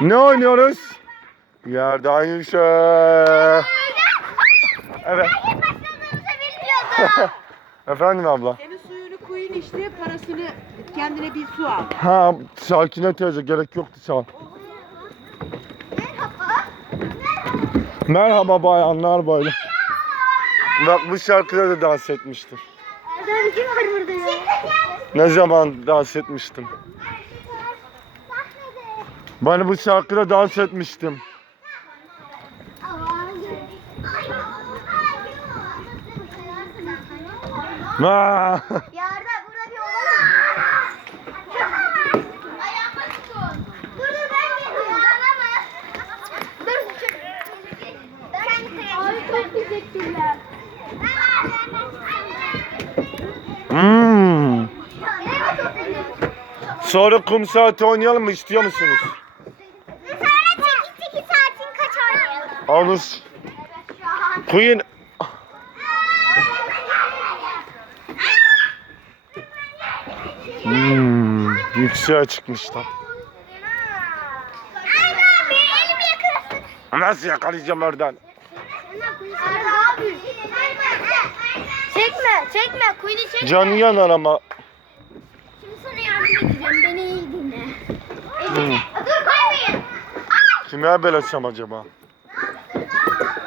Ne oynuyoruz? Yerde aynı şey. Evet. Efendim abla. Senin suyunu kuyun içti, parasını kendine bir su al. Ha, sakin et teyze, gerek yoktu sağ ol. Merhaba. Merhaba, merhaba bayanlar böyle. Bak bu şarkıda da dans etmiştim. Ne zaman dans etmiştim? Ben bu şarkıda dans etmiştim. Hmm. Sonra kumsal tonyalı mı istiyor musunuz? Alır. Kuyun. Aa, hmm, yükseğe çıkmış tam. Nasıl yakalayacağım oradan? Çekme, çekme, kuyunu çekme. Canı yanar ama. Şimdi sana yardım edeceğim, açacağım hmm. acaba?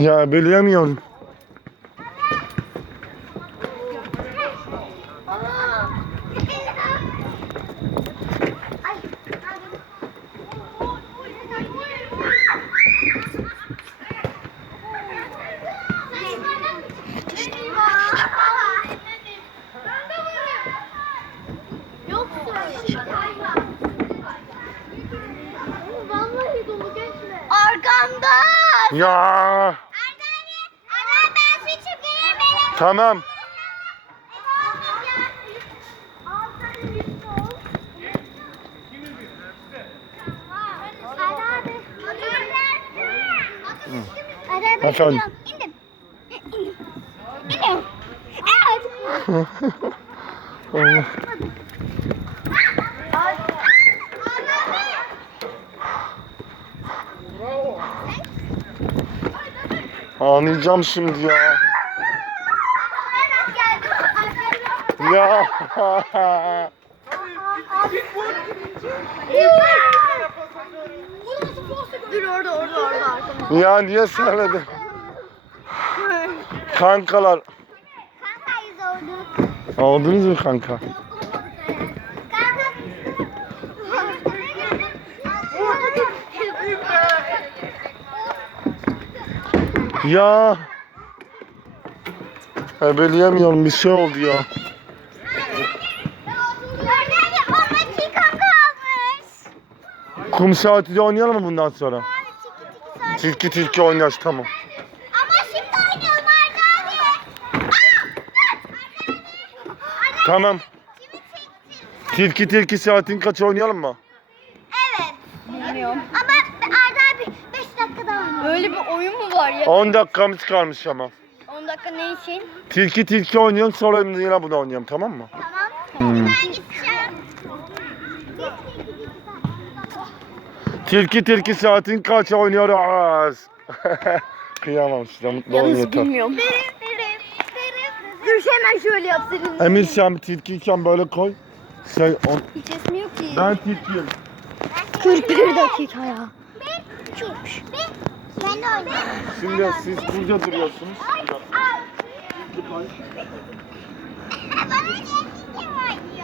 Ya bilemiyorum. Yeah. Tamam. Efendim. Anlayacağım şimdi ya. Aa. ya. Dur orada orada orada. Ya niye söyledin? Kankalar. Kankayız orada. Aldınız mı kanka? ya. Ebeleyemiyorum bir şey oldu ya. Kumsal ötüde oynayalım mı bundan sonra? tilki tilki Tilki oynayalım tamam. Ama şimdi oynuyorum Arda Tamam. Tilki tilki saatin kaç oynayalım mı? Evet. Bilmiyorum. Ama Arda abi 5 dakika daha Öyle bir oyun mu var ya? 10 dakikamız kalmış ama. 10 dakika ne için? Tilki tilki oynuyorum sonra yine bunu oynayalım tamam mı? Tamam. Hmm. Hadi ben gideceğim. Git, git. Tilki tilki saatin kaç oynuyoruz? Kıyamam size mutlu olun yeter. Yalnız uyunca. bilmiyorum. Dur hemen şöyle yap bir, bir, bir. Emir sen tilkiyken böyle koy. Şey on... Hiç esmiyor ki. Ben tilkiyim. 41 dakika ya. Şimdi siz burada duruyorsunuz. Ay, ay.